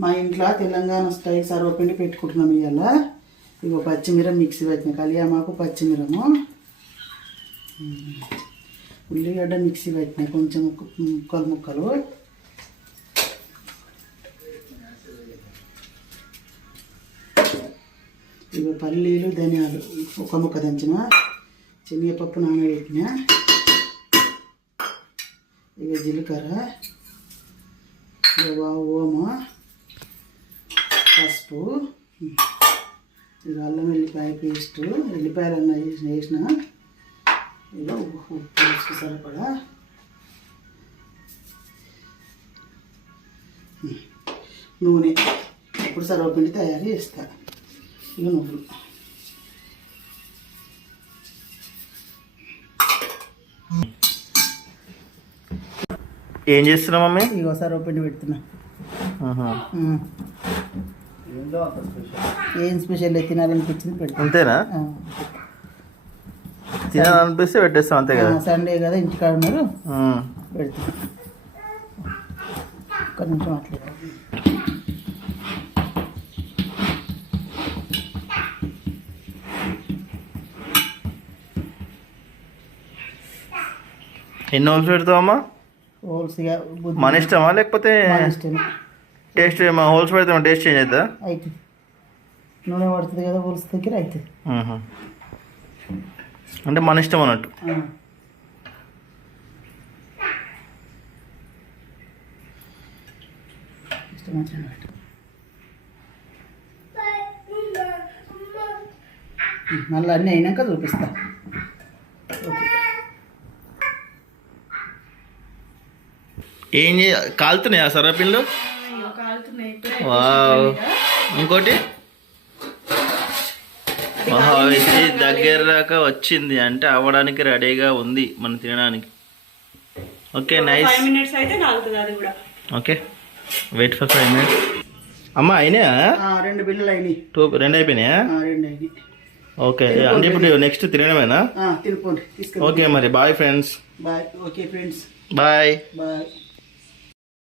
మా ఇంట్లో తెలంగాణ స్టైల్ సర్వపిండి పెట్టుకుంటున్నాం ఇవాళ. ఇగో పచ్చిమిర మిక్సీ పెట్టిన కలియామాకు పచ్చిమిరము ఉల్లిగడ్డ మిక్సీ పెట్టిన కొంచెం ముక్కలు ఇవి పల్లీలు ధనియాలు ఒక ముక్క దంచిన శనగపప్పు నానబెట్టిన ఇక జీలకర్ర ఇక ఓమ పసుపు ఇక అల్లం వెల్లిపాయ పేస్టు ఎల్లిపాయలు అన్న వేసిన ఇక ఉప్పు వేసి సరిపడా నూనె ఇప్పుడు సర్వపిండి తయారు చేస్తా. ఇక నువ్వులు ఏం చేస్తున్నావు మమ్మీ? ఇగో సర్వపిండి పెడుతున్నా. ఏం స్పెషల్ తినాలనిపించింది పెడతా. అంతేనా? తినాలనిపిస్తే పెట్టేస్తాం అంతే కదా. సండే కదా ఇంటికాడ ఉన్నారు పెడుతున్నా. ఒక్క నిమిషం మాట్లాడారు. ఎన్ని హోల్స్ పెడతావమ్మా? హోల్స్ మన ఇష్టమా లేకపోతే టేస్ట్ హోల్స్ పెడితే టేస్ట్ చేంజ్ అవుతుందా? అయితే నూనె పడుతుంది కదా హోల్స్ దగ్గర అవుతుంది. అంటే మన ఇష్టం అన్నట్టు. మళ్ళీ అన్నీ అయినాక చూపిస్తా. ఏం కాలుతున్నాయా సర్వపిండ్లు? ఇంకోటి మహావేసి దగ్గర దాకా వచ్చింది అంటే అవ్వడానికి రెడీగా ఉంది మనం తినడానికి. Okay nice. 5 minutes అయితే కాలుతుంది అది కూడా. Okay wait for 5 minutes. అమ్మ అయినాయా? 2 బిళ్ళలు అయినాయి. 2 అయిపోయినాయా? 2 అయినాయి. ఓకే అంటే ఇప్పుడు నెక్స్ట్ తినడమేనా? తినుకోండి. ఓకే మరి bye friends. Bye. Okay friends bye. Bye.